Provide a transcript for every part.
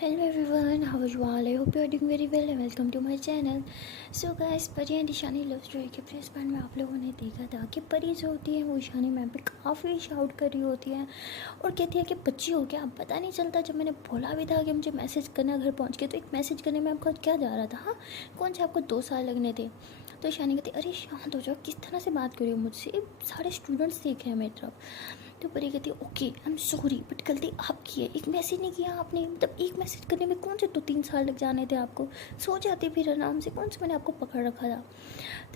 Hello everyone, how are you all? I hope you are doing very well and welcome to my channel. So guys, परी and Ishani love story के place point में आप लोगों ने देखा था कि परी जो होती है वो ईशानी मैम पे काफ़ी शाउट कर रही होती है और कहती है कि बच्ची हो क्या, अब पता नहीं चलता। जब मैंने बोला भी था कि मुझे मैसेज करना घर पहुंच के, तो एक मैसेज करने में आपका क्या जा रहा था? हाँ, कौन से आपको 2 साल लगने थे? तो ईशानी कहती अरे शांत हो जाओ, किस तरह से बात कर रही हो मुझसे, सारे स्टूडेंट्स देखे हैं मेरी तरफ। तो परी कहती है okay I am sorry but गलती आपकी है, एक मैसेज नहीं किया आपने। मतलब एक मैसेज करने में कौन से 2-3 साल लग जाने थे आपको, सो जाते फिर आराम से, कौन से मैंने आपको पकड़ रखा था।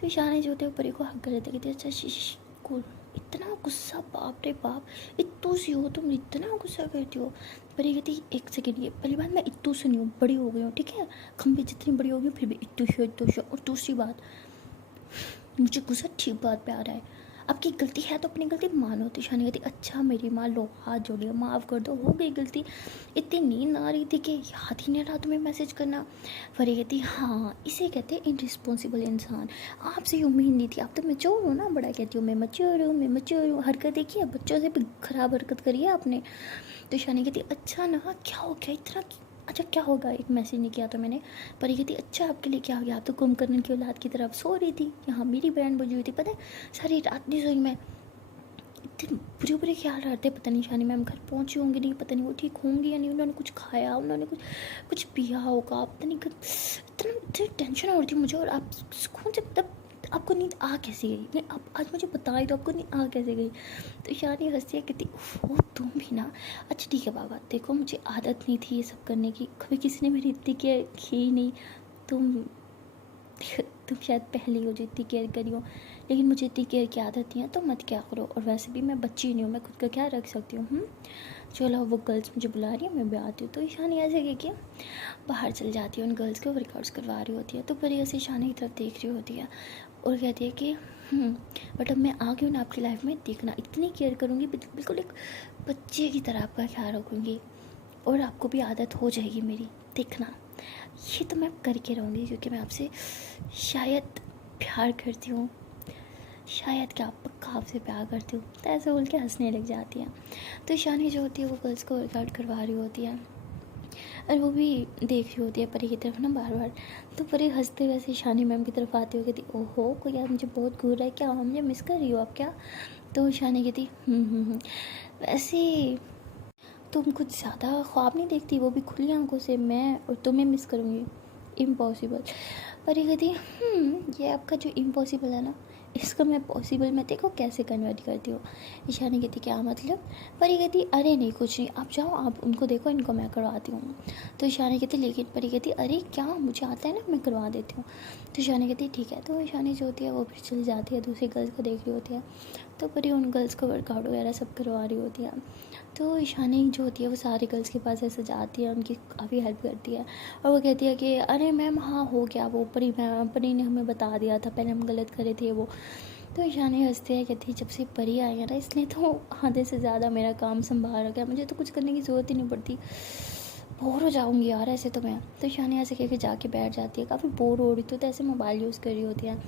तो ईशानी जो होते हैं परी को हक कर लेते, कहते अच्छा शीश कूल। इतना गुस्सा, बाप रे बाप, इतू सी हो तुम, इतना गुस्सा करती हो। परी कहती एक सेकेंड, ये पहली बात मैं इतू से नहीं हूँ, बड़ी हो गई हूँ, ठीक है, खम्बे जितनी बड़ी होगी फिर भी इतू सी हो। और दूसरी बात, मुझे गुस्सा ठीक बात पे आ रहा है, आपकी गलती है तो अपनी गलती मानो। तो ईशानी कहती अच्छा मेरी माँ, लो हाथ जोड़िए, माफ़ कर दो, हो गई गलती। इतनी नींद आ रही थी कि याद ही नहीं रहा तुम्हें मैसेज करना। फरी कहती हाँ, इसे कहते हैं इनरिस्पॉन्सिबल इंसान, आपसे ये उम्मीद नहीं थी, आप तो मैच्योर हो ना। बड़ा कहती हूँ मैं मैच्योर हूँ, हरकत देखिए, बच्चों से भी ख़राब हरकत करी है आपने। तो ईशानी कहती अच्छा ना, क्या हो गया इतना, अच्छा क्या होगा, एक मैसेज नहीं किया तो मैंने। परी कहती अच्छा आपके लिए क्या हो गया, आप तो कुंभकर्ण की औलाद की तरफ सो रही थी, यहाँ मेरी बैंड बजी हुई थी, पता है सारी रात नहीं सोई मैं, इतने बुरे बुरे ख्याल रहते। पता नहीं शानी मैम घर पहुँची होंगी नहीं, पता नहीं वो ठीक होंगी या नहीं, उन्होंने कुछ खाया, उन्होंने कुछ कुछ पिया होगा, पता नहीं इतनी टेंशन हो रही थी मुझे। और आप सुकून से, तब आपको नींद आ कैसे गई, नहीं आप आज मुझे बताई तो आपको नींद आ कैसे गई। तो शानी हंसती है, कहती वो तुम भी ना, अच्छा ठीक है बाबा, देखो मुझे आदत नहीं थी ये सब करने की, कभी किसी ने मेरी इतनी केयर की नहीं, तुम तुम शायद पहली हो जो इतनी केयर करी हो, लेकिन मुझे इतनी केयर की आदत नहीं है, तो मत क्या करो। और वैसे भी मैं बच्ची नहीं हूँ, मैं खुद का क्या रख सकती हूँ। चलो वो गर्ल्स मुझे बुला रही है, मैं भी आती हूँ। तो ईशानी ऐसे कह के बाहर चल जाती है, उन गर्ल्स को वर्कआउट्स करवा रही होती है। तो परी ऐसे ईशानी की तरफ देख रही होती है और कहती है कि बट अब मैं आ गई हूँ ना आपकी लाइफ में, देखना इतनी केयर करूँगी, बिल्कुल एक बच्चे की तरह आपका ख्याल रखूँगी, और आपको भी आदत हो जाएगी मेरी, देखना। ये तो मैं करके रहूँगी, क्योंकि मैं आपसे शायद प्यार करती हूँ, शायद क्या पक्का आपसे प्यार करती हूँ। तो ऐसे बोल के हंसने लग जाती हैं। तो ईशानी जो होती है वो गर्ल्स को वर्कआउट करवा रही होती है और वो भी देख रही होती है परी की तरफ ना बार बार। तो परी हंसते हुए ऐसे ईशानी मैम की तरफ आती हो, कहती ओहो कोई यार मुझे बहुत घूर रहा है क्या, मुझे मिस कर रही हो आप क्या? तो ईशानी कहती वैसे तुम कुछ ज़्यादा ख्वाब नहीं देखती, वो भी खुली आंखों से, मैं और तुम्हें मिस करूँगी, इम्पॉसिबल। पर ये कहती ये आपका जो इम्पॉसिबल है ना, इसको मैं पॉसिबल में देखो कैसे कन्वर्ट करती हूँ। ईशानी कहती क्या मतलब? पर ये कहती अरे नहीं कुछ नहीं, आप जाओ, आप उनको देखो, इनको मैं करवाती हूँ। तो ईशानी कहती लेकिन, पर ये कहती अरे क्या, मुझे आता है ना, मैं करवा देती हूँ। तो ईशानी कहती ठीक है। तो ईशानी जो होती है वो फिर चली जाती है, दूसरी गर्ल्स को देख रही होती है। तो परी उन गर्ल्स को वर्कआउट वगैरह सब करवा रही होती है। तो ईशानी जो होती है वो सारे गर्ल्स के पास ऐसे जाती है, उनकी काफ़ी हेल्प करती है। और वो कहती है कि अरे मैम हाँ हो गया, वो परी मैम, परी ने हमें बता दिया था, पहले हम गलत करे थे वो। तो ईशानी हंसती है, कहती है जब से परी आई है ना, इसने तो आधे से ज़्यादा मेरा काम संभाल रखा है, मुझे तो कुछ करने की ज़रूरत ही नहीं पड़ती, बोर हो जाऊँगी यार ऐसे तो मैं। तो ईशानी ऐसे कह के जाके बैठ जाती है, काफ़ी बोर हो रही तो ऐसे मोबाइल यूज़ कर रही होती है।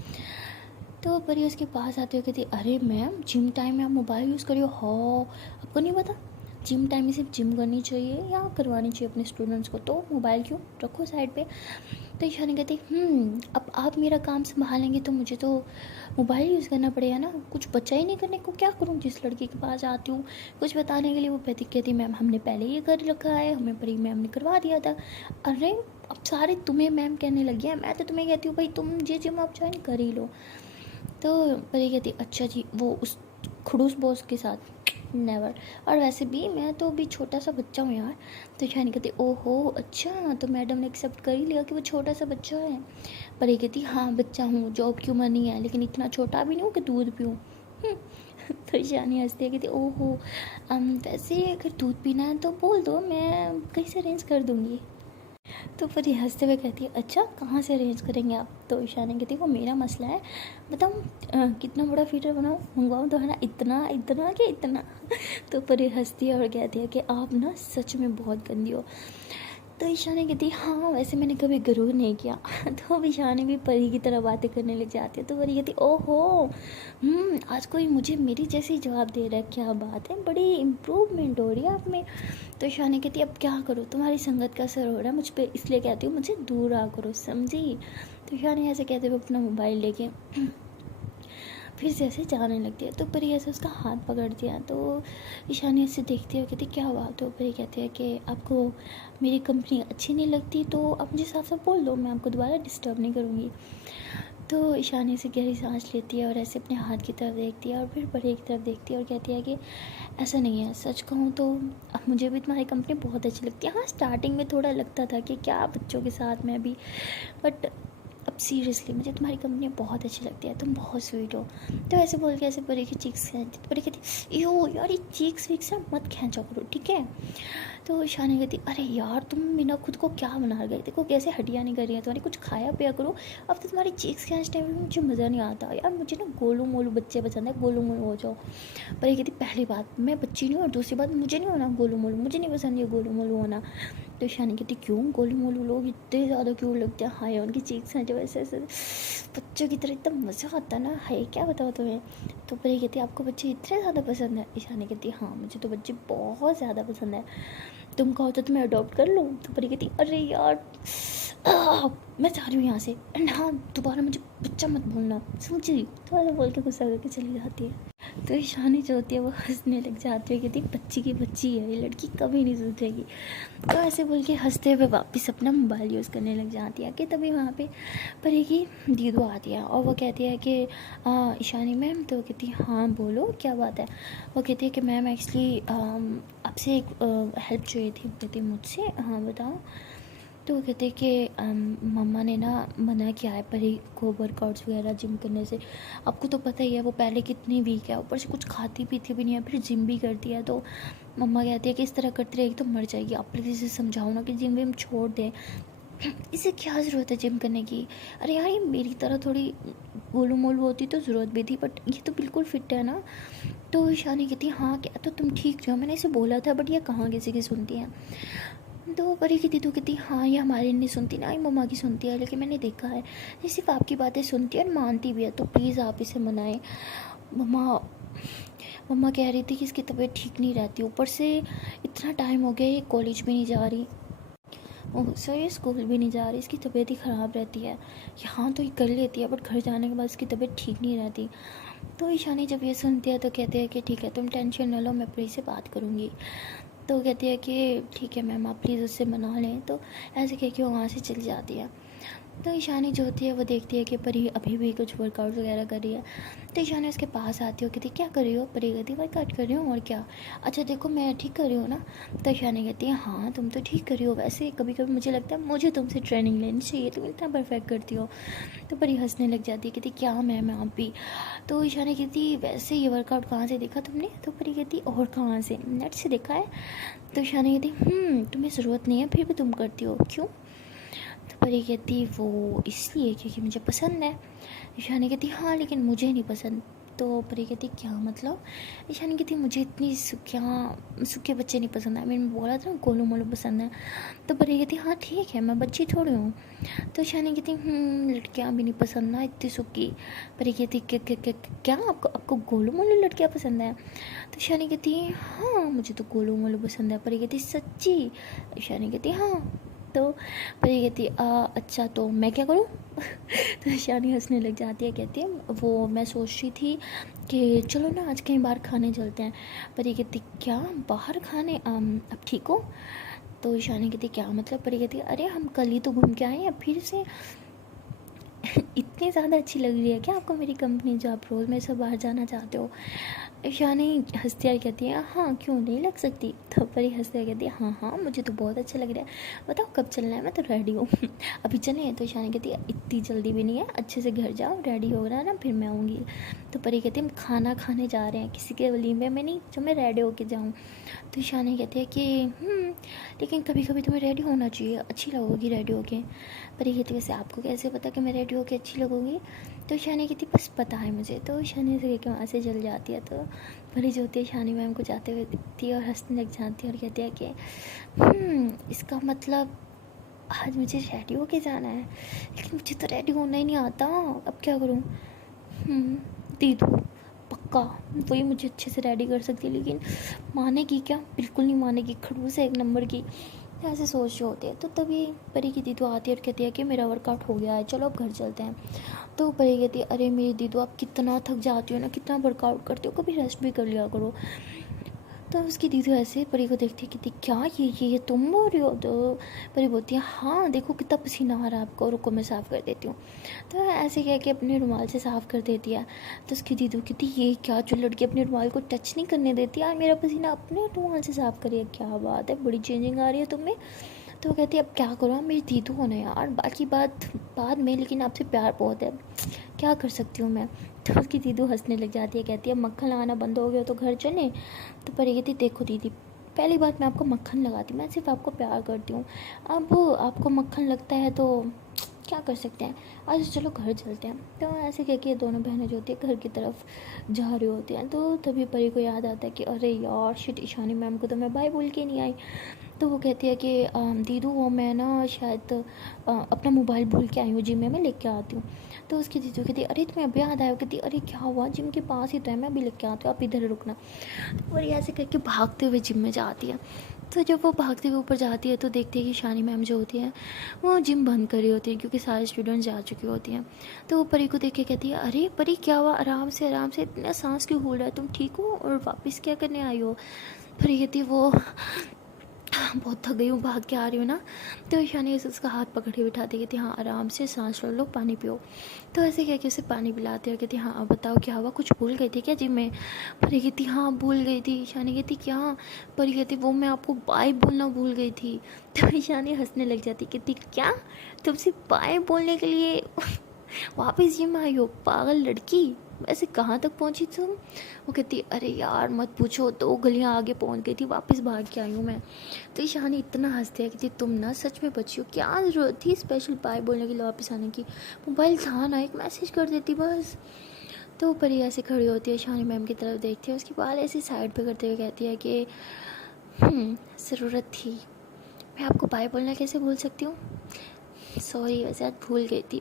तो परी उसके पास आती हो, कहती अरे मैम जिम टाइम में आप मोबाइल यूज़ करियो, हो आपको नहीं पता जिम टाइम में सिर्फ जिम करनी चाहिए या करवानी चाहिए अपने स्टूडेंट्स को, तो मोबाइल क्यों रखो साइड पे। तो ईशानी कहती अब आप मेरा काम संभालेंगे तो मुझे तो मोबाइल यूज़ करना पड़ेगा ना, कुछ बचा ही नहीं करने को, क्या करूँ? जिस लड़की के पास आती हूँ कुछ बताने के लिए, वो कहती मैम हमने पहले ये कर रखा है, हमें परी मैम ने करवा दिया था। अरे अब सारे तुम्हें मैम कहने लगे हैं, मैं तो तुम्हें कहती हूँ भाई तुम ये जिम आप ज्वाइन कर ही लो। तो परी कहती अच्छा जी, वो उस खड़ूस बॉस के साथ नेवर, और वैसे भी मैं तो अभी छोटा सा बच्चा हूँ यार। तो शानी कहती ओहो अच्छा, तो मैडम ने एक्सेप्ट कर ही लिया कि वो छोटा सा बच्चा है। परी कहती हाँ बच्चा हूँ, जॉब की उम्र नहीं है, लेकिन इतना छोटा भी नहीं हूँ कि दूध पीऊँ। तो शानी हंसती है, कहती ओहो वैसे अगर दूध पीना है तो बोल दो, मैं कहीं से अरेंज कर दूँगी। तो फिर ये हंसते हुए कहती है अच्छा कहाँ से अरेंज करेंगे आप? तो ईशानी कहती है वो मेरा मसला है, बताऊँ कितना बड़ा फीटर बनाऊँ, मंगवाऊँ तो है ना, इतना इतना कि इतना। तो फिर ये हंसती है और कहती है कि आप ना सच में बहुत गंदी हो। तो ईशानी कहती है हाँ वैसे मैंने कभी गरूर नहीं किया। तो अब ईशानी भी परी की तरह बातें करने लग जाती है। तो परी कहती ओहो आज कोई मुझे मेरी जैसी जवाब दे रहा है, क्या बात है, बड़ी इम्प्रूवमेंट हो रही है आप में। तो ईशानी कहती अब क्या करूँ, तुम्हारी संगत का असर हो रहा है मुझ पर, इसलिए कहती हूँ मुझे दूर आ करो, समझी। तो ईशानी ऐसे कहते हुए अपना मोबाइल लेके फिर से ऐसे जाने लगती है। तो परी ऐसे उसका हाथ पकड़ती है। तो ईशानी ऐसे देखती है, कहती क्या बात हो। परी कहती है कि आपको मेरी कंपनी अच्छी नहीं लगती तो आप मुझे साफ साफ बोल दो, मैं आपको दोबारा डिस्टर्ब नहीं करूँगी। तो ईशानी से गहरी सांस लेती है और ऐसे अपने हाथ की तरफ देखती है और फिर परी की तरफ देखती है और कहती है कि ऐसा नहीं है, सच कहूँ तो अब मुझे भी तुम्हारी कंपनी बहुत अच्छी लगती है। हाँ स्टार्टिंग में थोड़ा लगता था कि क्या बच्चों के साथ मैं भी, बट अब सीरियसली मुझे तुम्हारी कंपनी बहुत अच्छी लगती है, तुम बहुत स्वीट हो। तो ऐसे बोल के ऐसे परी की चीक्स खींचती, तो परी कहती यो यार ये चीक्स वीक्स ना मत खींचा करो, ठीक है। तो ईशानी कहती अरे यार तुम बिना खुद को क्या बना गए, देखो कैसे हड्डियाँ नहीं कर रही हैं तुम्हारी, कुछ खाया पिया करो। अब तो तुम्हारी चीक्स खींचने में मुझे मज़ा नहीं आता यार, मुझे ना गोलू मोलू बच्चे पसंद है, गोलू मोलू हो जाओ। पर ये कहती पहली बात मैं बच्ची नहीं हूँ और दूसरी बात मुझे नहीं होना गोलू मोलू, मुझे नहीं पसंद ये गोलू मोलू होना। तो ईशानी कहती क्यों, गोलू मोलू लोग इतने ज़्यादा क्यों लगते हैं, हाय उनकी चीक्स हैं जो ऐसे ऐसे बच्चों की तरह, इतना मज़ा आता ना, हाय क्या बताओ तुम्हें। तो परी कहती आपको बच्चे इतने ज़्यादा पसंद है। ईशानी कहती हाँ मुझे तो बच्चे बहुत ज़्यादा पसंद है, तुम कहो तो तुम्हें अडॉप्ट कर लूँ। तो परी कहती अरे यार मैं जा रही हूँ यहाँ से, एंड हाँ दोबारा मुझे बच्चा मत बोलना, समझी। तो ऐसा बोल के गुस्सा करके चली जाती है। तो ईशानी जो होती है वो हंसने लग जाती है, कहती बच्ची की बच्ची है ये लड़की, कभी नहीं सोचेगी। तो ऐसे बोल के हंसते हुए वापस अपना मोबाइल यूज़ करने लग जाती है। कि तभी वहाँ पे परी की दीदू आती है और वो कहती है कि ईशानी मैम। तो वो कहती है हाँ बोलो क्या बात है। वो कहती है कि मैम एक्चुअली आपसे एक हेल्प चाहिए थी। कहती मुझसे, हाँ बताओ। तो वो कहते हैं कि मम्मा ने ना मना किया है परी को वर्कआउट्स वगैरह जिम करने से। आपको तो पता ही है वो पहले कितनी वीक है, ऊपर से कुछ खाती पीती भी नहीं है, फिर जिम भी करती है। तो मम्मा कहती है कि इस तरह करती रहेगी तो मर जाएगी, आप प्लीज़ इसे समझाओ ना कि जिम विम छोड़ दे, इसे क्या ज़रूरत है जिम करने की। अरे यार ये मेरी तरह थोड़ी गोलू मोलू होती तो ज़रूरत भी थी, बट ये तो बिल्कुल फिट है ना। तो ईशानी कहती हाँ क्या तो तुम ठीक हो, मैंने इसे बोला था बट ये कहाँ किसी की सुनती है। तो परी की दीदू कहती हाँ ये हमारी नहीं सुनती ना, ये मम्मा की सुनती है, लेकिन मैंने देखा है ये सिर्फ आपकी बातें सुनती है और मानती भी है, तो प्लीज़ आप इसे मनाएं। मम्मा मम्मा कह रही थी कि इसकी तबीयत ठीक नहीं रहती, ऊपर से इतना टाइम हो गया ये कॉलेज भी नहीं जा रही, ओह सर ये स्कूल भी नहीं जा रही, इसकी तबीयत ही ख़राब रहती है। यहाँ तो ये कर लेती है बट घर जाने के बाद इसकी तबीयत ठीक नहीं रहती। तो ईशानी जब ये सुनती है तो कहते हैं कि ठीक है तुम टेंशन न लो, मैं परी से बात करूँगी। तो कहती है कि ठीक है मैम आप प्लीज़ उससे मना लें। तो ऐसे कह के वो वहाँ से चली जाती है। तो ईशानी जो होती है वो देखती है कि परी अभी भी कुछ वर्कआउट वगैरह कर रही है। तो ईशानी उसके पास आती है, कहती क्या कर रही हो। परी कहती वर्कआउट कर रही हूँ और क्या, अच्छा देखो मैं ठीक कर रही हूँ ना। तो ईशानी कहती है हाँ तुम तो ठीक कर रही हो, वैसे कभी कभी मुझे लगता है मुझे तुमसे ट्रेनिंग लेनी चाहिए, तुम इतना परफेक्ट करती हो। तो परी हंसने लग जाती है, कहती क्या मैम आप भी। तो ईशानी कहती वैसे ये वर्कआउट कहाँ से देखा तुमने। तो परी कहती और कहाँ से, नेट से देखा है। तो ईशानी कहती तुम्हें ज़रूरत नहीं है फिर भी तुम करती हो, क्यों। तो परी कहती वो इसलिए क्योंकि मुझे पसंद है। ईशानी कहती हाँ लेकिन मुझे नहीं पसंद। तो परी कहती क्या मतलब। ईशानी कहती मुझे इतनी सूखे बच्चे नहीं पसंद है, मैंने बोला था ना गोलू मोलू पसंद है। तो परी कहती हाँ ठीक है मैं बच्ची थोड़ी हूँ। तो ईशानी कहती लड़कियाँ भी नहीं पसंद ना इतनी सूखी। परी कहती क्या आपको गोलू मोलू लड़कियाँ पसंद है। तो ईशानी कहती हाँ मुझे तो गोलू मोलू पसंद है। परी कहती सच्ची। ईशानी कहती हाँ। तो परी कहती अच्छा तो मैं क्या करूँ। तो ईशानी हंसने लग जाती है, कहती है वो मैं सोच रही थी कि चलो ना आज कहीं बाहर खाने चलते हैं। परी कहती क्या बाहर खाने, अब ठीक हो। तो ईशानी कहती क्या मतलब। परी कहती अरे हम कल ही तो घूम के आए हैं फिर से। इतनी ज़्यादा अच्छी लग रही है क्या आपको मेरी कंपनी जो आप रोज़ मेरे साथ बाहर जाना चाहते हो। ईशानी हंसती है कहती है हाँ क्यों नहीं लग सकती। तो परी हंसती है कहती है हाँ हाँ मुझे तो बहुत अच्छा लग रहा है, बताओ कब चलना है, मैं तो रेडी हूँ। अभी चलें। तो ईशानी कहती है इतनी जल्दी भी नहीं है, अच्छे से घर जाओ रेडी हो रहा है ना फिर मैं आऊँगी। तो परी कहती है हम खाना खाने जा रहे हैं किसी के वलीमे में नहीं जो मैं रेडी होके जाऊँ। तो ईशानी कहती है कि लेकिन कभी कभी तुम्हें रेडी होना चाहिए, अच्छी लगोगी रेडी होके। परी कहती वैसे आपको कैसे पता कि मैं रेडी होके अच्छी लगूंगी। तो ईशानी कहती बस पता है मुझे। तो ईशानी से कह के वहाँ से चल जाती है। तो परी जो होती है शानी मैम को जाते हुए दिखती है और हंसने लग जाती है और कहती है कि इसका मतलब आज मुझे रेडी होके जाना है, लेकिन मुझे तो रेडी होना ही नहीं आता, अब क्या करूँ। दीदू पक्का वही मुझे अच्छे से रेडी कर सकती है, लेकिन मानेगी क्या, बिल्कुल नहीं मानेगी, खड़ूस है एक नंबर की। ऐसे सोच रहे होते हैं तो तभी परी की दीदू आती है और कहती है कि मेरा वर्कआउट हो गया है, चलो अब घर चलते हैं। तो परी कहती है अरे मेरी दीदू आप कितना थक जाती हो ना, कितना वर्कआउट करते हो, कभी रेस्ट भी कर लिया करो। तो उसकी दीदी ऐसे परी को देखती है, कहती क्या ये तुम बोल रही हो। तो परी बोलती है हाँ देखो कितना पसीना आ रहा है आपको, रुको मैं साफ़ कर देती हूँ। तो ऐसे कह के अपने रुमाल से साफ़ कर देती है। तो उसकी दीदी कहती ये क्या, जो लड़की अपने रुमाल को टच नहीं करने देती, यार मेरा पसीना अपने रुमाल से साफ़ करिए, क्या बात है, बड़ी चेंजिंग आ रही है तुम्हें। तो वो कहती है अब क्या करो, मेरी दीदू हो ना यार, बाकी बात बाद में, लेकिन आपसे प्यार बहुत है, क्या कर सकती हूँ मैं। तो उसकी दीदू हंसने लग जाती है, कहती है मक्खन लगाना बंद हो गया तो घर चले। तो परी कहती देखो दीदी, पहली बात मैं आपको मक्खन लगाती, मैं सिर्फ आपको प्यार करती हूँ, अब आपको मक्खन लगता है तो क्या कर सकते हैं, आज चलो घर चलते हैं। तो ऐसे कह के दोनों बहनें जो होती है घर की तरफ जा रही होती हैं। तो तभी परी को याद आता है कि अरे यार शिट, ईशानी मैम को तो मैं बाय बोल के नहीं आई। तो वो कहती है कि दीदू वो मैं ना शायद अपना मोबाइल भूल के आई हूँ जिम में, मैं लेके आती हूँ। तो उसकी दीदू कहती है अरे तुम्हें अभी याद आया, कहती अरे क्या हुआ, जिम के पास ही तो है, मैं अभी लेके आती हूँ, आप इधर रुकना। और ऐसे करके भागते हुए जिम में जाती है। तो जब वो भागते हुए ऊपर जाती है तो देखती है कि शानी मैम जो होती है वो जिम बंद कर रही होती है, क्योंकि सारे स्टूडेंट जा चुकी होती हैं। तो वो परी को देख के कहती है अरे परी क्या हुआ, आराम से इतना सांस क्यों फूल रहा है, तुम ठीक हो और वापस क्या करने आई हो। परी कहती है वो बहुत थक गई हूँ, भाग के आ रही हूँ ना। तो ईशानी ऐसे उसका हाथ पकड़ के बिठाती, कहती हाँ आराम से सांस लो, पानी पियो। तो ऐसे कह के उसे पानी पिलाती और कहती हाँ अब बताओ क्या हुआ, कुछ भूल गई थी क्या जिम में। परी कहती हाँ भूल गई थी। ईशानी कहती क्या। परी कहती वो मैं आपको बाय बोलना भूल गई थी। तो ईशानी हंसने लग जाती, कहती क्या तुमसे बाय बोलने के लिए वापस जिम आई हो, पागल लड़की, वैसे कहाँ तक पहुँची तुम। वो कहती अरे यार मत पूछो, 2 गलियाँ आगे पहुँच गई थी, वापस भाग के आई हूँ मैं। तो ईशानी इतना हंसती है कि तुम ना सच में बची हो, क्या ज़रूरत थी स्पेशल बाय बोलने के लिए वापस आने की, मोबाइल था ना, एक मैसेज कर देती बस। तो परी ऐसे खड़ी होती है, ईशानी मैम की तरफ देखती है, उसकी बाल ऐसे साइड पे करते हुए कहती है कि ज़रूरत थी, मैं आपको बाय बोलना कैसे भूल सकती हूँ, सॉरी वैसे आज भूल गई थी,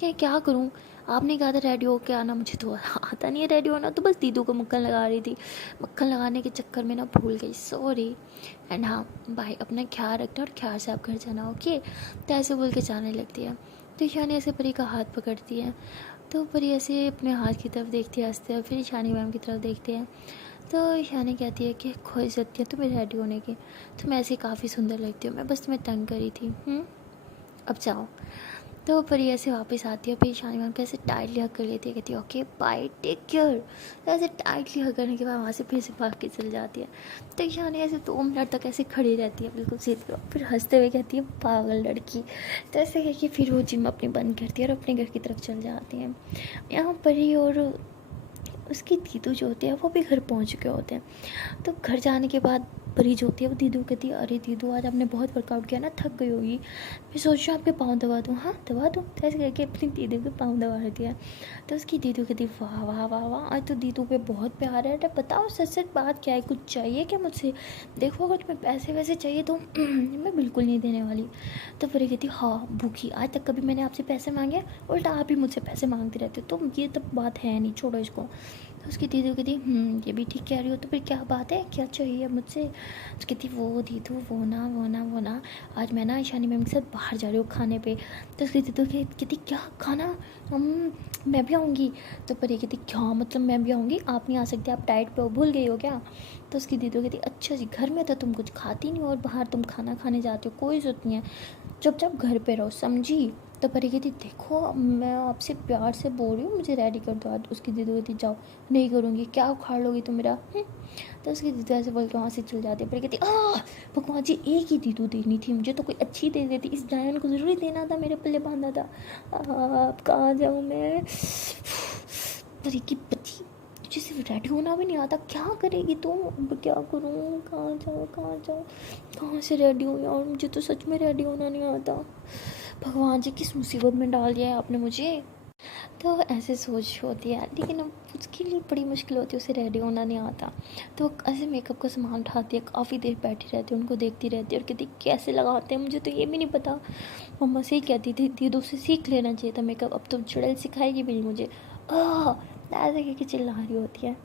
क्या करूँ, आपने कहा था रेडी होके आना, मुझे तो आता नहीं है रेडी होना, तो बस दीदू को मक्खन लगा रही थी, मक्खन लगाने के चक्कर में ना भूल गई, सॉरी। एंड हाँ भाई अपना ख्याल रखना और ख्याल से आप घर जाना, ओके। तो ऐसे बोल के जाने लगती है। तो ईशानी ऐसे परी का हाथ पकड़ती है। तो परी ऐसे अपने हाथ की तरफ देखती है हंसते, और फिर ईशानी मैम की तरफ देखते हैं। तो ईशानी कहती है कि खुश जाती है तुम्हें रेडी होने की, तुम ऐसे काफ़ी सुंदर लगती हो, मैं बस तुम्हें तंग करी थी, अब जाओ। तो परी ऐसे वापस आती है, फिर ईशानी मैम कैसे टाइटली हग कर लेती है, कहती है ओके बाय टेक केयर। तो ऐसे टाइटली हग करने के बाद वहाँ से फिर से भाग के चल जाती है। तो ईशानी ऐसे 2 मिनट तक ऐसे खड़ी रहती है बिल्कुल सीधी, फिर हंसते हुए कहती है पागल लड़की। तो ऐसे कह के फिर वो जिम अपनी बंद करती है और अपने घर की तरफ चल जाती है। यहाँ परी और उसकी दीदू जो होती है वो भी घर पहुंच चुके होते हैं। तो घर जाने के बाद परी जो होती है वो दीदू कहती है अरे दीदू आज आपने बहुत वर्कआउट किया ना, थक गई होगी, मैं सोच रही हूँ आपके पाँव दबा दूँ। हाँ दबा दूँ। तो ऐसे करके अपनी दीदू के पाँव दबा देती है। तो उसकी दीदू कहती वाह वाह वाह वाह, आज तो दीदू पे बहुत प्यार है। बताओ सच सच बात क्या है, कुछ चाहिए क्या मुझसे, देखो अगर तुम्हें पैसे वैसे चाहिए तो मैं बिल्कुल नहीं देने वाली। तो परी कहती हाँ भूखी, आज तक कभी मैंने आपसे पैसे मांगे, उल्टा आप ही मुझसे पैसे मांगते रहते हो, तो ये तब बात है नहीं, छोड़ो इसको। तो उसकी दीदी कहती ये भी ठीक कह रही हो, तो फिर क्या बात है, क्या चाहिए मुझसे। तो कहती वो दीदू वो ना आज मैं ना ईशानी मैम के साथ बाहर जा रही हूँ खाने पे। तो उसकी दीदू कहती क्या खाना, मैं भी आऊँगी। तो परी कहती क्या मतलब मैं भी आऊँगी, आप नहीं आ सकते, आप डाइट पे हो, भूल गई हो क्या। तो उसकी दीदू कहती अच्छा जी, घर में तो तुम कुछ खाती नहीं और बाहर तुम खाना खाने जाते हो, कोई ज़रूरत नहीं है, चुपचाप घर पे रहो, समझी। तो परी कहती देखो मैं आपसे प्यार से बोल रही हूँ, मुझे रेडी कर दो आज। उसकी दीदी कहती जाओ, नहीं करूँगी, क्या उखाड़ लोगी तुम मेरा। तो उसकी दीदी ऐसे बोल के वहाँ से चल जाती है। परी कहती भगवान जी, एक ही दीदू देनी थी मुझे, तो कोई अच्छी दे देती, इस डायन को ज़रूरी देना था, मेरे पल्ले बांधा था। अब कहाँ जाऊँ मैं, परी की बच्ची, मुझे सिर्फ रेडी होना भी नहीं आता, क्या करेगी तुम, अब क्या करूँ, कहाँ जाऊँ कहाँ से रेडी हूँ यार, मुझे तो सच में रेडी होना नहीं आता। भगवान जी किस मुसीबत में डाल दिया है आपने मुझे। तो ऐसे सोच होती है, लेकिन अब उसके लिए बड़ी मुश्किल होती है, उसे रेडी होना नहीं आता। तो वो ऐसे मेकअप का सामान उठाती है, काफ़ी देर बैठी रहती है, उनको देखती रहती है और कहती कैसे लगाते हैं, मुझे तो ये भी नहीं पता। मम्मा से ही कहती थी दीदू से सीख लेना चाहिए था मेकअप, अब तो चुड़ैल सिखाएगी भी नहीं मुझे। ऐसे कह के चिल्ला रही होती है।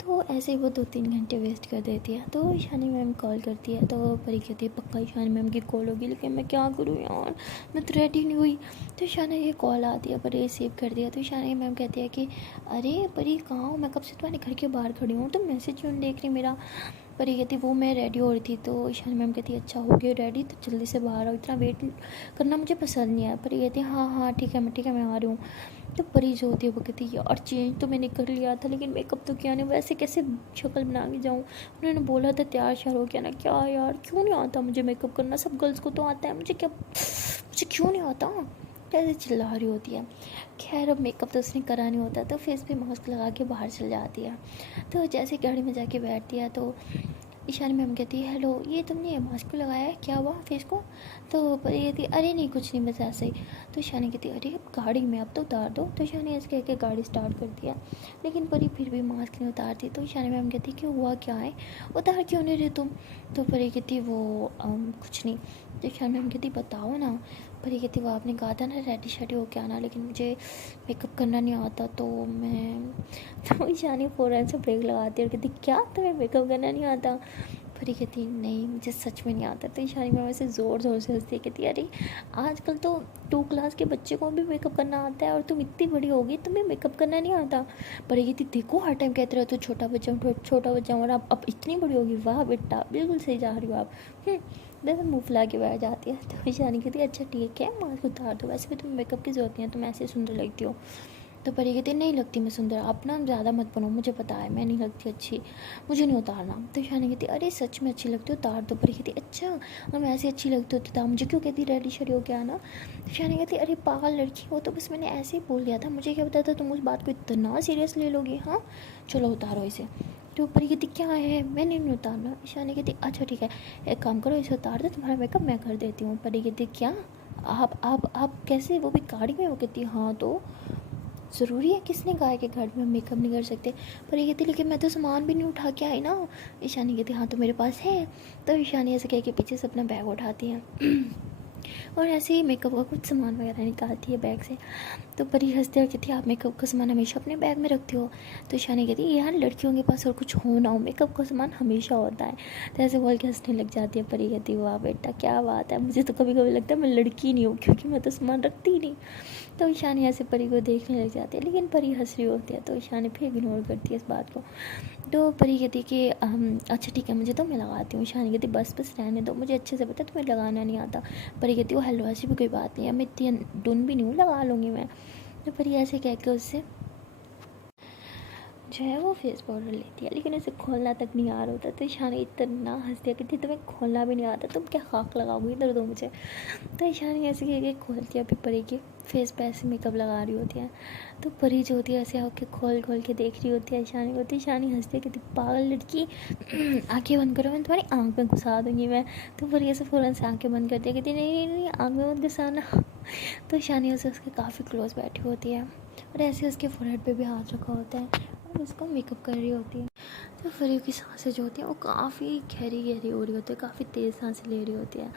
तो ऐसे ही वो 2-3 घंटे वेस्ट कर देती है। तो ईशानी मैम कॉल करती है, तो परी कहती है पक्का ईशानी मैम की कॉल होगी, लेकिन मैं क्या करूँ यार, मैं तो रेडी नहीं हुई। तो ईशानी ये कॉल आती है, परी रिसीव कर दिया। तो ईशानी मैम कहती है कि अरे परी कहाँ हो, मैं कब से तुम्हारे घर के बाहर खड़ी हूँ, तुम मैसेज क्यों नहीं देख रही मेरा। परी कहती वो मैं रेडी हो रही थी। तो ईशानी मैम कहती अच्छा हो गया रेडी, तो जल्दी से बाहर आओ, इतना वेट करना मुझे पसंद नहीं है। परी कहती हाँ हाँ ठीक है मैं आ रही हूँ। तो परी जो होती है वो कहती है यार चेंज तो मैंने कर लिया था, लेकिन मेकअप तो किया नहीं, वैसे कैसे शक्ल बना के जाऊँ, उन्होंने बोला था तैयार श्यार हो गया ना। क्या यार क्यों नहीं आता मुझे मेकअप करना, सब गर्ल्स को तो आता है, मुझे क्यों नहीं आता। कैसे चिल्ला रही होती है। खैर अब मेकअप तो उसने करा नहीं होता, तो फेस पे मास्क लगा के बाहर चल जाती है। तो जैसे गाड़ी में जाके बैठती है तो ईशानी मैम कहती है हेलो ये तुमने मास्क क्यों लगाया है, क्या हुआ फेस को। तो परी कहती अरे नहीं कुछ नहीं बस ऐसे ही। तो ईशानी कहती अरे गाड़ी में अब तो उतार दो। तो ईशानी ऐसे कह के गाड़ी स्टार्ट कर दिया, लेकिन परी फिर भी मास्क नहीं उतारती। तो ईशानी मैम कहती कि हुआ क्या है, उतार क्यों नहीं रहे तुम। तो परी कहती वो कुछ नहीं। तो ईशानी मैम कहती बताओ ना। परी कहती वो आपने कहा था ना रेडी शेडी हो के आना, लेकिन मुझे मेकअप करना नहीं आता तो मैं तो ईशानी फ़ौरन से ब्रेक लगाती है और कहती क्या तुम्हें मेकअप करना नहीं आता। परी कहती नहीं मुझे सच में नहीं आता। तो ईशानी मैम ऐसे ज़ोर ज़ोर से हंसती है, कहती अरे आजकल तो 2 क्लास के बच्चे को भी मेकअप करना आता है और तुम इतनी बड़ी हो गई तुम्हें मेकअप करना नहीं आता। परी कहती देखो हर टाइम कहते रहो तो छोटा बच्चा हूँ और आप अब इतनी बड़ी होगी, वाह बेटा बिल्कुल सही जा रही हो आप। दरअसल मुँह फुला के बैठ जाती है। तो ईशानी कहती है अच्छा ठीक है मास्क उतार दो, वैसे भी तुम्हें मेकअप की ज़रूरत नहीं है, तुम ऐसे सुंदर लगती हो। तो परी कहती नहीं लगती मैं सुंदर, आप ना ज़्यादा मत बनो, मुझे पता है मैं नहीं लगती अच्छी, मुझे नहीं उतारना। तो ईशानी कहती अरे सच में अच्छी लगती हो उतार दो। परी कहती अच्छा और मैं ऐसी अच्छी लगती होती था मुझे क्यों कहती रेडी शेडी हो के आना। तो ईशानी कहती अरे पागल लड़की हो, तो बस मैंने ऐसे ही बोल दिया था, मुझे क्या पता था तुम उस बात को इतना सीरियस ले लोगी। हाँ चलो उतारो इसे। तो परी कहती क्या है मैंने नहीं उतारना। ईशानी कहती अच्छा ठीक है एक काम करो इसे उतार दो, तुम्हारा मेकअप मैं कर देती हूँ। परी कहती क्या आप कैसे, वो भी गाड़ी में। वो कहती हाँ तो ज़रूरी है, किसने कहा है कि घर में मेकअप नहीं कर सकते। पर ये कहती लेकिन मैं तो सामान भी नहीं उठा के आई ना। ईशानी कहती हाँ तो मेरे पास है। तो ईशानी ऐसे कह के पीछे से अपना बैग उठाती है और ऐसे ही मेकअप का कुछ सामान वगैरह निकालती है बैग से। तो परी हंसते हुए कहती है आप मेकअप का सामान हमेशा अपने बैग में रखती हो। तो ईशानी कहती है यार लड़कियों के पास और कुछ हो ना हो मेकअप का सामान हमेशा होता है। तो ऐसे बोल के हंसने लग जाती है। परी कहती वाह बेटा क्या बात है, मुझे तो कभी कभी लगता है मैं लड़की नहीं हूँ क्योंकि मैं तो सामान रखती ही नहीं। तो ईशानी ऐसे परी को देखने लग जाती है, लेकिन परी हंस रही होती है तो ईशानी फिर इग्नोर करती है इस बात को। तो परी कहती है कि अच्छा ठीक है मुझे तो मैं लगाती हूँ। ईशानी कहती बस रहने दो, मुझे अच्छे से पता है तुम्हें लगाना नहीं आता। परी कहती वो हेलो ऐसी भी कोई बात नहीं है, मैं इतनी डुन भी नहीं हूँ, लगा लूँगी मैं। तो परी ऐसे कह के उससे जो है वो फेस पाउडर लेती है, लेकिन उसे खोलना तक नहीं आ रहा होता। तो ईशानी इतना हंसती है कि तुम्हें खोलना भी नहीं आता, तुम क्या खाक लगाओगी, इधर दो मुझे। तो ईशानी ऐसे कह खोलती है, अभी परी के फेस पे ऐसे मेकअप लगा रही होती है। तो परी जो होती है ऐसे आके खोल के देख रही होती है ईशानी को। तो ईशानी हंसती है कि पागल लड़की आँखें बंद करो, मैं तुम्हारी आँख में घुसा दूँगी मैं। तो परी ऐसे फ़ौरन से आँखें बंद करती है, कहती नहीं आँख में मत घुसाना। तो ईशानी उसे उसके काफ़ी क्लोज बैठी होती है और ऐसे उसके फोरहेड पे भी हाथ रखा होता है और उसको मेकअप कर रही होती है। तो परी की सांसें जो होती हैं वो काफ़ी गहरी हो रही होती है, काफ़ी तेज़ सांसें ले रही होती है।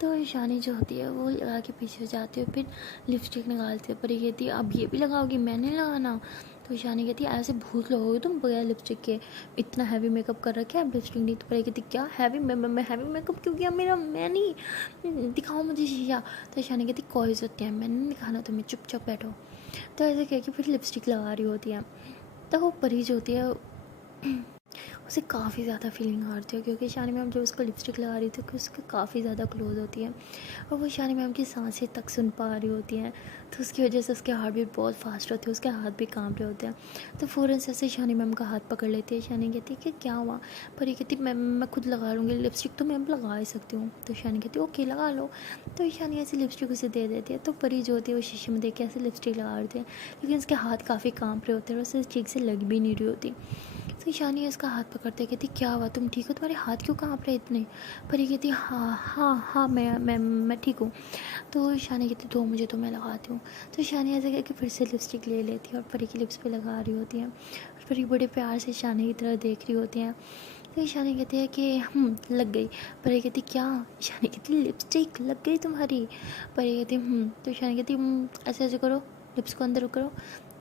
तो ईशानी जो होती है वो लगा के पीछे हो जाती है, फिर लिपस्टिक निकालती है। परी कहती है अब ये भी लगाओगी, मैंने लगाना। तो ईशानी कहती है ऐसे भूत लगोगे तुम बगैर लिपस्टिक के, इतना हैवी मेकअप कर रखा है, अब लिपस्टिक नहीं। तो परी कहती क्या हैवी, मैं हैवी मेकअप क्यों किया मेरा, मैं नहीं, दिखाओ मुझे शीशा। तो ईशानी कहती कोई ज़रूरत नहीं है, मैंने नहीं दिखाना तुम्हें, चुपचाप बैठो। तो ऐसे कह के फिर लिपस्टिक लगा रही होती है। तो वो परी जो होती है उसे काफ़ी ज़्यादा फीलिंग आ रही है, क्योंकि ईशानी मैम जब उसको लिपस्टिक लगा रही थी कि उसके काफ़ी ज़्यादा क्लोज होती है और वो ईशानी मैम की सांसें तक सुन पा रही होती हैं। तो उसकी वजह से उसके हार्ट बीट बहुत फास्ट होती है, उसके हाथ भी कांप रहे होते हैं। तो फ़ौरन से ऐसे ईशानी मैम का हाथ पकड़ लेती है। ईशानी कहती है कि क्या हुआ। पर ये कहती मैं खुद लगा लूँगी लिपस्टिक, तो मैं अब लगा ही सकती हूँ। तो ईशानी कहती है ओके लगा लो। तो ईशानी ऐसी लिपस्टिक उसे दे देती है। तो परी जो होती है वो शीशे में देख के ऐसे लिपस्टिक लगा रही है, लेकिन उसके हाथ काफ़ी कांप रहे होते हैं और उसे ठीक से लग भी नहीं रही होती। तो ईशानी इसका हाथ पकड़ते कहती क्या हुआ, तुम ठीक हो, तुम्हारे हाथ क्यों काँप रहे इतने। पर ये कहती हाँ हाँ हाँ मैं ठीक हूँ। तो ईशानी कहती दो मुझे, तो मैं लगाती हूँ। तो ईशानी ऐसे करके फिर से लिपस्टिक ले लेती है और परी की लिप्स पे लगा रही होती है और परी बड़े प्यार से ईशानी की तरफ देख रही होती हैं। तो ईशानी कहती है कि लग गई। परी कहती क्या। ईशानी कहती लिपस्टिक लग गई तुम्हारी। परी कहती तो ईशानी कहती ऐसे ऐसे करो, लिप्स को अंदर करो।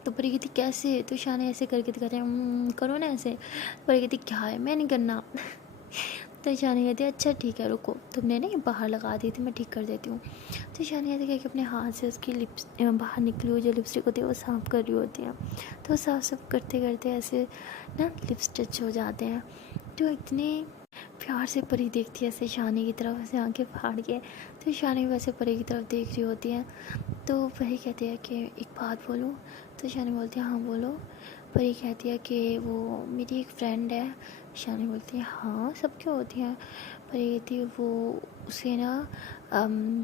तो परी कहती कैसे। तो ईशानी ऐसे करके दिखाते हैं करो ना ऐसे। परी कहती क्या है, मैं नहीं करना। तो ईशानी कहती है अच्छा ठीक है रुको, तुमने नहीं बाहर लगा दी थी, मैं ठीक कर देती हूँ। तो ईशानी ऐसे करके अपने हाथ से उसकी लिप्स बाहर निकली हुई जो लिपस्टिक होती है वो साफ़ कर रही होती है। तो साफ साफ करते करते ऐसे ना लिप्स टच हो जाते हैं। तो इतने प्यार से परी देखती है ऐसे ईशानी की तरफ, ऐसे आंखें फाड़ के। तो ईशानी वैसे परी की तरफ देख रही होती है। तो परी कहती है कि एक बात बोलूँ। तो ईशानी बोलती है हाँ बोलो। परी कहती है कि वो मेरी एक फ्रेंड है। ईशानी बोलती है हाँ सब क्यों होती हैं। परी कहती है वो उसे ना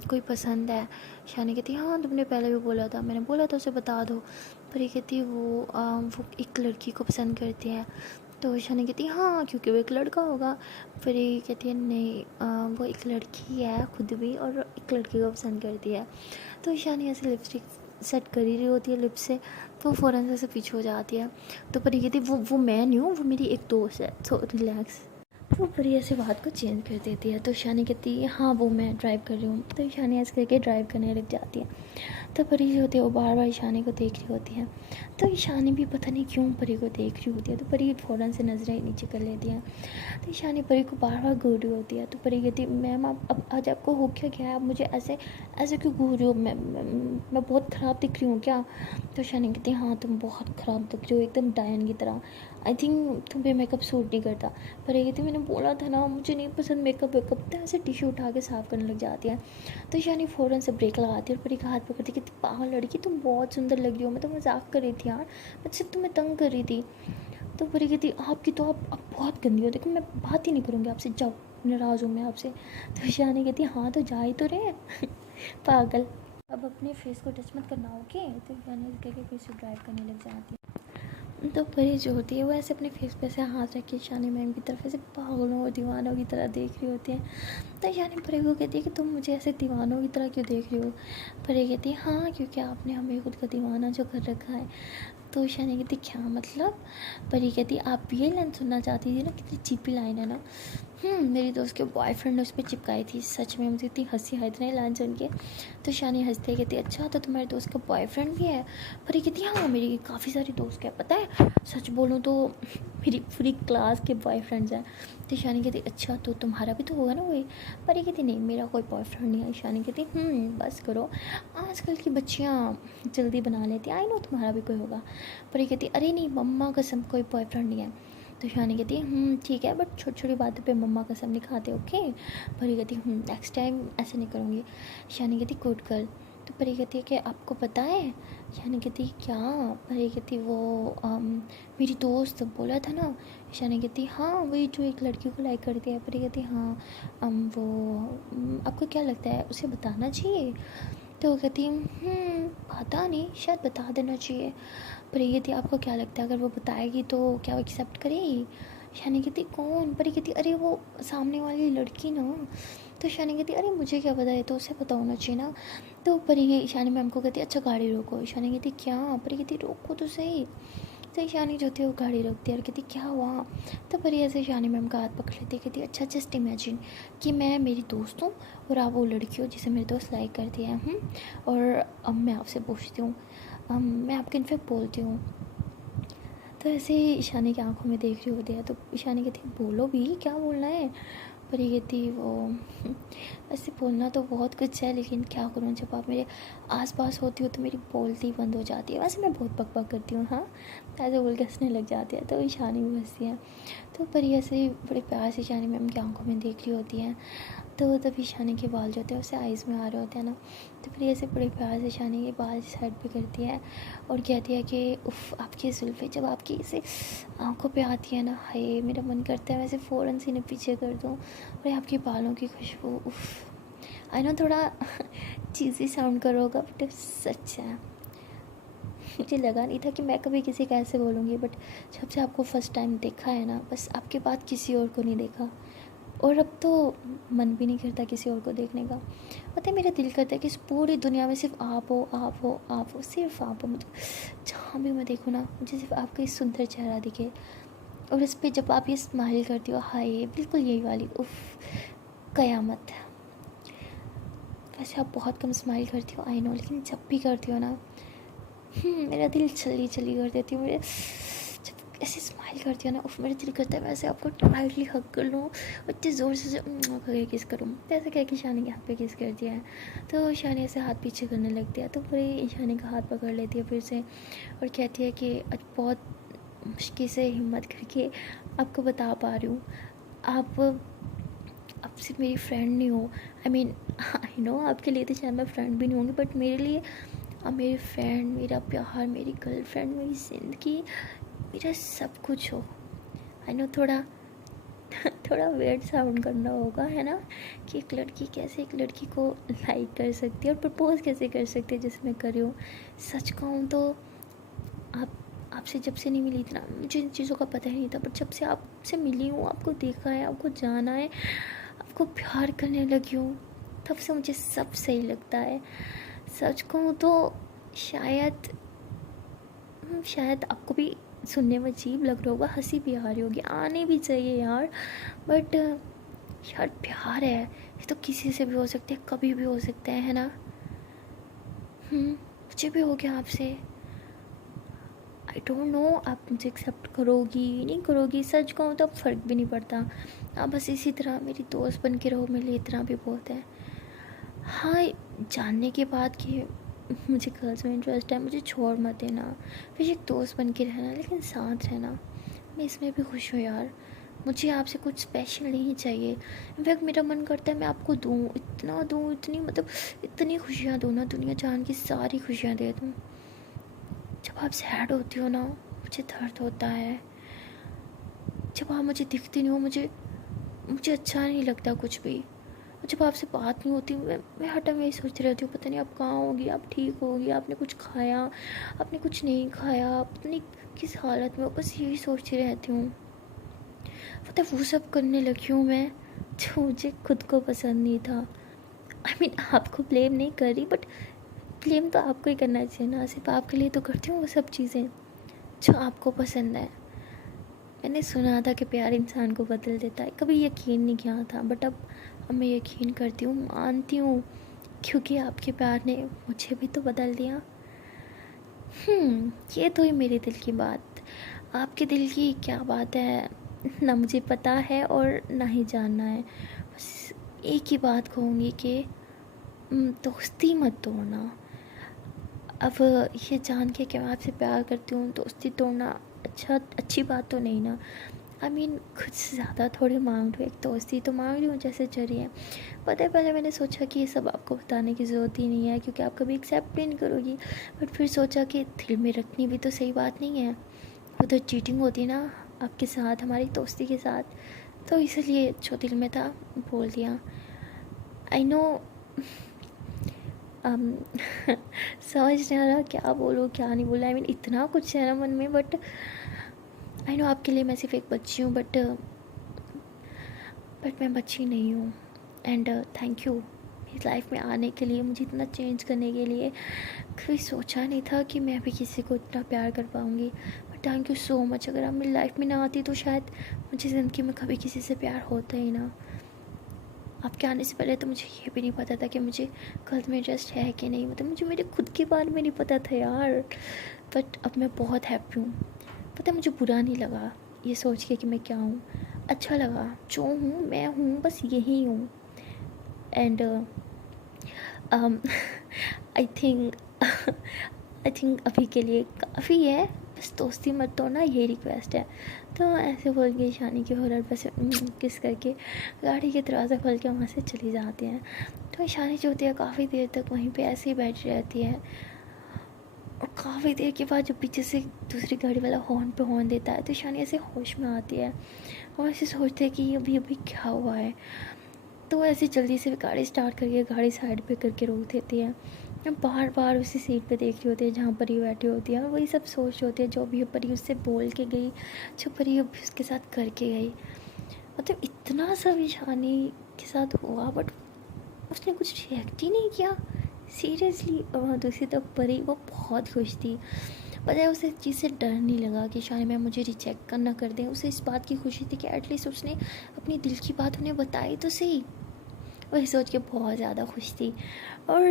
कोई पसंद है। ईशानी कहती है हाँ तुमने पहले भी बोला था, मैंने बोला था उसे बता दो। परी कहती है वो एक लड़की को पसंद करती है। तो ईशानी कहती है हाँ क्योंकि वो एक लड़का होगा। फिर ये कहती है नहीं वो एक लड़की है खुद भी और एक लड़की को पसंद करती है। तो ईशानी ऐसे लिपस्टिक सेट कर ही रही होती है लिप्स से, तो फ़ौरन से पीछे हो जाती है। तो परी कहती है वो मैं नहीं हूँ, वो मेरी एक दोस्त है, तो रिलैक्स। तो परी ऐसे बात को चेंज कर देती है। तो ईशानी कहती है हाँ वो मैं ड्राइव कर रही हूँ। तो ईशानी ऐसे करके ड्राइव करने लग जाती है। तो परी जो होती है वो बार बार ईशानी को देख रही होती है। तो ईशानी भी पता नहीं क्यों परी को देख रही होती है। तो परी फ़ौरन से नज़रें नीचे कर लेती है। तो ईशानी परी को बार बार घूर रही होती है। तो परी कहती है मैम आप अब आज आपको हो क्या गया है, आप मुझे ऐसे ऐसे क्यों घूर रही हो, मैं बहुत ख़राब दिख रही हूँ क्या। तो ईशानी कहती है हाँ तुम बहुत ख़राब दिख रही हो, एकदम डायन की तरह। आई थिंक तुम्हें मेकअप सूट नहीं करता। पर ये कहती मैंने बोला था ना मुझे नहीं पसंद मेकअप वेकअप। तो ऐसे टिश्यू उठा के साफ़ करने लग जाती है। तो ईशानी फ़ौरन से ब्रेक लगाती है और परी का हाथ पकड़ती है कि पागल लड़की तुम बहुत सुंदर लग रही हो, मैं तो मजाक कर रही थी यार, मैं सिर्फ तुम्हें तंग कर रही थी। तो परी कहती आपकी तो आप बहुत गंदी हो, देखो मैं बात ही नहीं करूँगी आपसे, जाओ नाराज़ हूँ मैं आपसे। तो ईशानी कहती हाँ तो जा ही तो रहे पागल, अब अपने फेस को टच मत करना ओके। तो ईशानी कह के फिर से ड्राइव करने लग जाती है। तो परी जो होती है वो ऐसे अपने फेस पे ऐसे हाथ रख के ईशानी मैम की तरफ ऐसे पागलों और दीवानों की तरह देख रही होती है। तो ईशानी परी को कहती है कि तुम मुझे ऐसे दीवानों की तरह क्यों देख रही हो। परी कहती है हाँ क्योंकि आपने हमें खुद का दीवाना जो कर रखा है। तो ईशानी कहती क्या मतलब। परी कहती आप ये लाइन सुनना चाहती थी ना, कितनी चीपी लाइन है ना। मेरी दोस्त के बॉयफ्रेंड ने उस पर चिपकाई थी, सच में मुझे इतनी हंसी आई इतनी लाइन सुन के। तो ईशानी हंसते कहती अच्छा तो तुम्हारे दोस्त का बॉयफ्रेंड भी है। परी कहती हाँ मेरी काफ़ी सारी दोस्त है, पता है सच बोलूँ तो मेरी पूरी क्लास के बॉयफ्रेंड्स हैं। तो ईशानी कहती अच्छा तो तुम्हारा भी तो होगा ना वही। परी कहती नहीं मेरा कोई बॉयफ्रेंड नहीं है। ईशानी कहती बस करो, आजकल की बच्चियाँ जल्दी बना लेती हैं, आई नो तुम्हारा भी कोई होगा। परी कहती अरे नहीं मम्मा कसम कोई बॉयफ्रेंड नहीं है। तो ईशानी कहती है ठीक है बट छोटी छोटी बातों पे मम्मा कसम नहीं खाते ओके। परी कहती नेक्स्ट टाइम ऐसे नहीं करूँगी। ईशानी कहती गुड गर्ल। तो परी कहती है कि आपको पता है। ईशानी कहती क्या। परी कहती वो मेरी दोस्त बोला था ना। ईशानी कहती हाँ वही जो एक लड़की को लाइक करती है। परी कहती हाँ वो आपको क्या लगता है उसे बताना चाहिए। तो वो कहती पता नहीं शायद बता देना चाहिए। पर ये थी आपको क्या लगता है अगर वो बताएगी तो क्या वो एक्सेप्ट करेगी। शानी कहती कौन। पर ये कहती अरे वो सामने वाली लड़की ना। तो शानी कहती अरे मुझे क्या पता है तो उसे पता होना चाहिए ना। तो परी शानी मैम को कहती अच्छा गाड़ी रोको। शानी कहती क्या। परी कहती रोको तो सही। तो ईशानी जो थी वो गाड़ी रोकती है और कहती क्या हुआ। तो परी ऐसे ईशानी मैम का हाथ पकड़ लेती कहती अच्छा जस्ट इमेजिन कि मैं मेरी दोस्त हूँ और आप वो लड़की हो जिसे मेरी दोस्त लाइक करती है। और अब मैं आपसे पूछती हूँ, मैं आपके इनफेक्ट बोलती हूँ। तो ऐसे ईशानी की आंखों में देख रही होती है। तो ईशानी कहती बोलो भी क्या बोलना है। पर ये कहती वो ऐसे बोलना तो बहुत कुछ है लेकिन क्या करूँ, जब आप मेरे आसपास होती हो तो मेरी बोलती बंद हो जाती है, वैसे मैं बहुत बक बक करती हूँ हाँ। ऐसे बोल के हंसने लग जाती है। तो ईशानी भी हंसती है। तो परी ऐसे बड़े प्यार से ईशानी मैम की आंखों में देख रही होती है। तो तब ईशानी के बाल जो होते हैं उससे आइज़ में आ रहे होते हैं ना। तो फिर ऐसे बड़े प्यार से ईशानी के बाल साइड पे करती है और कहती है कि उफ़ आपकी जुल्फ़ें जब आपकी ऐसे आंखों पे आती है ना, हाय मेरा मन करता है वैसे फ़ौरन से इन्हें पीछे कर दूँ। और आपके बालों की खुशबू उफ़। आई नो थोड़ा चीज़ी साउंड कर होगा बट सच है। मुझे लगा नहीं था कि मैं कभी किसी का ऐसे बोलूँगी, बट जब से आपको फ़र्स्ट टाइम देखा है ना, बस आपके बाद किसी और को नहीं देखा, और अब तो मन भी नहीं करता किसी और को देखने का। पता है, मेरा दिल करता है कि इस पूरी दुनिया में सिर्फ आप हो, आप हो, आप हो, सिर्फ आप हो। मुझे जहाँ भी मैं देखूँ ना, मुझे सिर्फ आपका इस सुंदर चेहरा दिखे, और इस पर जब आप ये स्माइल करती हो, हाय, बिल्कुल यही वाली, उफ, कयामत। वैसे आप बहुत कम स्माइल करती हो, आई नो, लेकिन जब भी करती हो ना, मेरा दिल चली चली कर देती हूँ। मेरे जब ऐसे स्माइल करती हो ना, उफ, मेरा दिल करता है मैं ऐसे आपको टाइटली हग कर लूँ, और इतनी ज़ोर से करके किस करूँ। तो ऐसे कह के शानी के हाथ पे किस कर दिया है, तो शानी ऐसे हाथ पीछे करने लगती है, तो पूरी शानी का हाथ पकड़ लेती है फिर से, और कहती है कि बहुत मुश्किल से हिम्मत करके आपको बता पा रही हूँ, आप सिर्फ मेरी फ्रेंड नहीं हो। आई मीन, आई नो आपके लिए तो शायद मैं फ्रेंड भी नहीं होंगी, बट मेरे लिए आप मेरी फ्रेंड, मेरा प्यार, मेरी गर्लफ्रेंड, मेरी ज़िंदगी, मेरा सब कुछ हो। आई नो थोड़ा थोड़ा वेird साउंड करना होगा, है ना, कि एक लड़की कैसे एक लड़की को लाइक कर सकती है और प्रपोज कैसे कर सकती है जैसे मैं कर रही हूँ। सच कहूँ तो आपसे जब से नहीं मिली थी ना, मुझे इन चीज़ों का पता ही नहीं था, बट जब से आपसे मिली हूँ, आपको देखा है, आपको जाना है, आपको प्यार करने लगी हूँ, तब से मुझे सब सही लगता है। सच कहूँ तो शायद शायद आपको भी सुनने में अजीब लग रहा होगा, हंसी भी आ रही होगी, आने भी चाहिए यार, बट यार प्यार है, ये तो किसी से भी हो सकते हैं, कभी भी हो सकते हैं, है ना। मुझे भी हो गया आपसे। आई डोंट नो आप मुझे एक्सेप्ट करोगी नहीं करोगी, सच कहूँ तो अब फ़र्क भी नहीं पड़ता, आप बस इसी तरह मेरी दोस्त बन के रहो, मेरे लिए इतना भी बहुत है। हाँ, जानने के बाद कि मुझे गर्ल्स में इंटरेस्ट है, मुझे छोड़ मत देना, फिर एक दोस्त बन के रहना, लेकिन साथ रहना, मैं इसमें भी खुश हूँ यार। मुझे आपसे कुछ स्पेशल नहीं चाहिए, इनफैक्ट मेरा मन करता है मैं आपको दूँ, इतना दूँ, इतनी मतलब इतनी खुशियाँ दूँ ना, दुनिया जान की सारी खुशियाँ दे दूँ। जब आप सैड होती हो ना, मुझे दर्द होता है, जब आप मुझे दिखती नहीं हो, मुझे अच्छा नहीं लगता कुछ भी, जब आपसे बात नहीं होती, मैं हर टाइम यही सोचती रहती हूँ, पता नहीं आप कहाँ होगी, आप ठीक होगी, आपने कुछ खाया, आपने कुछ नहीं खाया, पता नहीं किस हालत में हो, बस यही सोचती रहती हूँ। पता है वो सब करने लगी हूँ मैं जो मुझे खुद को पसंद नहीं था। आई मीन आपको ब्लेम नहीं कर रही, बट ब्लेम तो आपको ही करना चाहिए ना, सिर्फ आपके लिए तो करती हूँ वो सब चीज़ें जो आपको पसंद है। मैंने सुना था कि प्यार इंसान को बदल देता है, कभी यकीन नहीं किया था, बट अब मैं यकीन करती हूँ, मानती हूँ, क्योंकि आपके प्यार ने मुझे भी तो बदल दिया। ये तो ही मेरे दिल की बात। आपके दिल की क्या बात है ना मुझे पता है और ना ही जानना है। बस एक ही बात कहूँगी कि दोस्ती मत तोड़ना। अब ये जान के कि मैं आपसे प्यार करती हूँ, दोस्ती तोड़ना अच्छी बात तो नहीं ना। आई मीन कुछ ज़्यादा थोड़ी मांग रही हूँ, एक दोस्ती तो मांग रही हूँ जैसे चली है। पता है पहले मैंने सोचा कि ये सब आपको बताने की ज़रूरत ही नहीं है, क्योंकि आप कभी एक्सेप्ट भी नहीं करोगी, बट फिर सोचा कि दिल में रखनी भी तो सही बात नहीं है, वो तो चीटिंग होती है ना आपके साथ, हमारी दोस्ती के साथ, तो इसलिए जो दिल में था बोल दिया। आई नो समझ नहीं आ रहा क्या बोलूँ क्या नहीं बोला, आई मीन इतना कुछ है ना मन में, बट आई नो आपके लिए मैं सिर्फ एक बच्ची हूँ, बट मैं बच्ची नहीं हूँ। एंड थैंक यू मेरी लाइफ में आने के लिए, मुझे इतना चेंज करने के लिए। कभी सोचा नहीं था कि मैं भी किसी को इतना प्यार कर पाऊँगी, but thank you so much. अगर आप मेरी लाइफ में ना आती तो शायद मुझे ज़िंदगी में कभी किसी से प्यार होता ही ना। आपके आने से पहले तो मुझे ये भी नहीं पता था कि मुझे गर्ल्स में इंटरेस्ट है कि नहीं, मतलब मुझे मेरे खुद के बारे में नहीं पता था यार, बट अब मैं बहुत हैप्पी हूँ। पता है मुझे बुरा नहीं लगा ये सोच के कि मैं क्या हूँ, अच्छा लगा जो हूँ मैं हूँ, बस यही हूँ। And I think I think अभी के लिए काफ़ी है, बस दोस्ती मत तोड़ना, यही रिक्वेस्ट है। तो ऐसे बोल के शानी के होलर पर से किस करके गाड़ी के दरवाज़ा खोल के वहाँ से चली जाती हैं। तो शानी जो होती है काफ़ी देर तक वहीं पे ऐसे ही बैठी रहती है, और काफ़ी देर के बाद जब पीछे से दूसरी गाड़ी वाला हॉर्न पे हॉर्न देता है तो शानी ऐसे होश में आती है, और ऐसे सोचते हैं कि अभी अभी क्या हुआ है। तो ऐसे जल्दी से गाड़ी स्टार्ट करके गाड़ी साइड पे करके रोक देती है। मैं बार बार उसी सीट पे देख रही होती है जहाँ परी बैठी होती है, और वही सब सोच रही होती है जो भी परी उससे बोल के गई, जो परी अभी उसके साथ करके गई। मतलब इतना सब ईशानी के साथ हुआ, बट उसने कुछ रिएक्ट ही नहीं किया सीरियसली। और दूसरी तरफ परी वो बहुत खुश थी। पता है उसे इस चीज़ से डर नहीं लगा कि शायद मैं मुझे रिजेक्ट करना कर दें। उसे इस बात की खुशी थी कि एटलीस्ट उसने अपनी दिल की बात उन्हें बताई तो सही। वही सोच के बहुत ज़्यादा खुश थी। और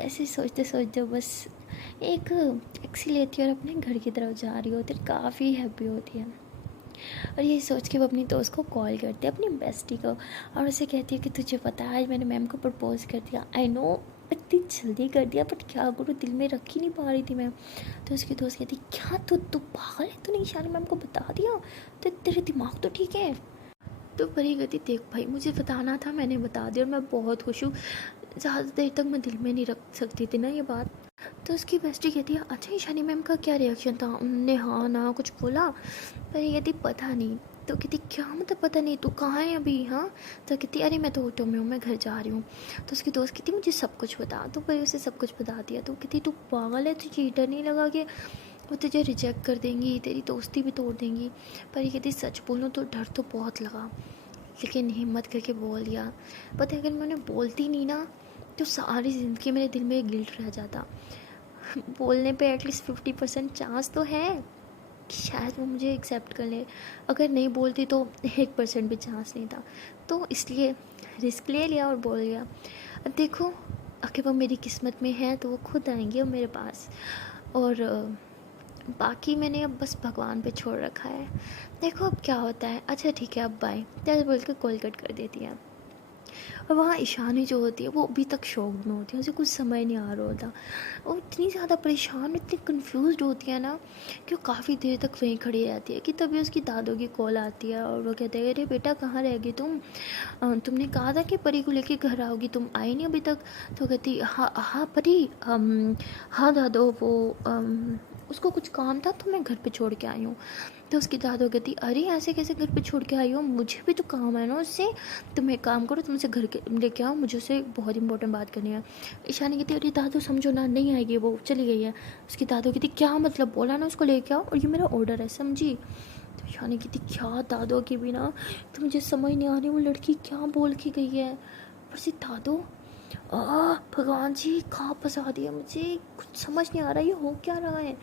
ऐसे सोचते सोचते बस एक टैक्सी लेती है और अपने घर की तरफ जा रही होती है, काफ़ी हैप्पी होती है। और यही सोच के वो अपनी दोस्त को कॉल करती है, अपनी बेस्टी को, और उसे कहती है कि तुझे पता है आज मैंने मैम को प्रपोज़ कर दिया। आई नो इतनी जल्दी कर दिया, बट क्या करूँ, दिल में रख ही नहीं पा रही थी मैं। तो उसकी दोस्त कहती क्या तू पागल है, तूने ईशानी मैम को बता दिया? तो तेरे दिमाग तो ठीक है? तो परी कहती देख भाई, मुझे बताना था, मैंने बता दिया और मैं बहुत खुश हूँ। ज़्यादा देर तक मैं दिल में नहीं रख सकती थी ना ये बात। तो उसकी बेस्टी कहती है अच्छा ईशानी मैम का क्या रिएक्शन था, उनने हाँ ना कुछ बोला? पर ये कहती पता नहीं। तो कहती क्या मतलब पता नहीं, तू कहाँ है अभी? हाँ। तो कहती अरे मैं तो ऑटो में हूँ, मैं घर जा रही हूँ। तो उसकी दोस्त कहती मुझे सब कुछ बता। तो परी उसे सब कुछ बता दिया। तो कहती तू पागल है, तुझे डर नहीं लगा कि वो तुझे रिजेक्ट कर देंगी, तेरी दोस्ती भी तोड़ देंगी? पर ये कहती सच बोलूँ तो डर तो बहुत लगा, लेकिन हिम्मत करके बोल दिया। पता है अगर मैं उन्हें बोलती नहीं ना तो सारी ज़िंदगी मेरे दिल में गिल्ट रह जाता। बोलने पे एटलीस्ट 50% चांस तो है कि शायद वो मुझे एक्सेप्ट कर ले। अगर नहीं बोलती तो 1% भी चांस नहीं था। तो इसलिए रिस्क ले लिया और बोल दिया। अब देखो अगर वो मेरी किस्मत में है तो वो खुद आएंगे और मेरे पास। और बाकी मैंने अब बस भगवान पे छोड़ रखा है, देखो अब क्या होता है। अच्छा ठीक है अब बाय, त्याल बोल के कॉल कट कर देती है। और वहाँ ईशानी जो होती है वो अभी तक शॉक में होती है, उसे कुछ समझ नहीं आ रहा होता। वो इतनी ज़्यादा परेशान, इतनी कंफ्यूज होती है ना कि वो काफ़ी देर तक वहीं खड़ी रहती है। कि तभी उसकी दादों की कॉल आती है और वो कहते हैं अरे बेटा कहाँ रह गई तुम, तुमने कहा था कि परी को लेके घर आओगी, तुम आई नहीं अभी तक। तो कहती हाँ हाँ परी, हाँ दादो वो उसको कुछ काम था तो मैं घर पे छोड़ के आई हूँ। तो उसकी दादू कहती अरे ऐसे कैसे घर पे छोड़ के आई हो, मुझे भी तो काम है ना उससे। तुम एक काम करो, तुमसे घर के लेके आओ, मुझे उससे बहुत इंपॉर्टेंट बात करनी है। ईशानी कहती अरे दादू समझो ना, नहीं आएगी, वो चली गई है। उसकी दादू कहती क्या मतलब, बोला ना उसको लेके आओ और ये मेरा ऑर्डर है, समझी? तो ईशानी कहती क्या दादू की भी ना, तो मुझे समझ नहीं आ रही वो लड़की क्या बोल के गई है। पर सी दादू भगवान जी कहाँ फंसा दिया मुझे, कुछ समझ नहीं आ रहा ये हो क्या रहा है।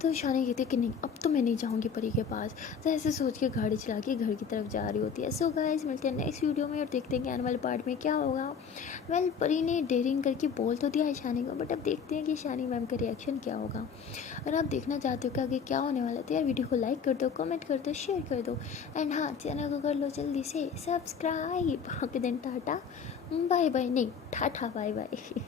तो ईशानी कहती है कि नहीं अब तो मैं नहीं जाऊँगी परी के पास। तो ऐसे सोच के गाड़ी चला के घर की तरफ जा रही होती है। सो गाइस मिलते हैं नेक्स्ट वीडियो में और देखते हैं कि आने वाले पार्ट में क्या होगा। वेल परी ने डेयरिंग करके बोल तो दिया ईशानी को, बट अब देखते हैं कि ईशानी मैम का रिएक्शन क्या होगा। अगर आप देखना चाहते हो कि आगे क्या होने वाला है तो यार वीडियो को लाइक कर दो, कमेंट कर दो, शेयर कर दो, एंड हाँ चैनल को कर लो जल्दी से subscribe. Okay then tata bye bye, नहीं टाटा बाय बाय।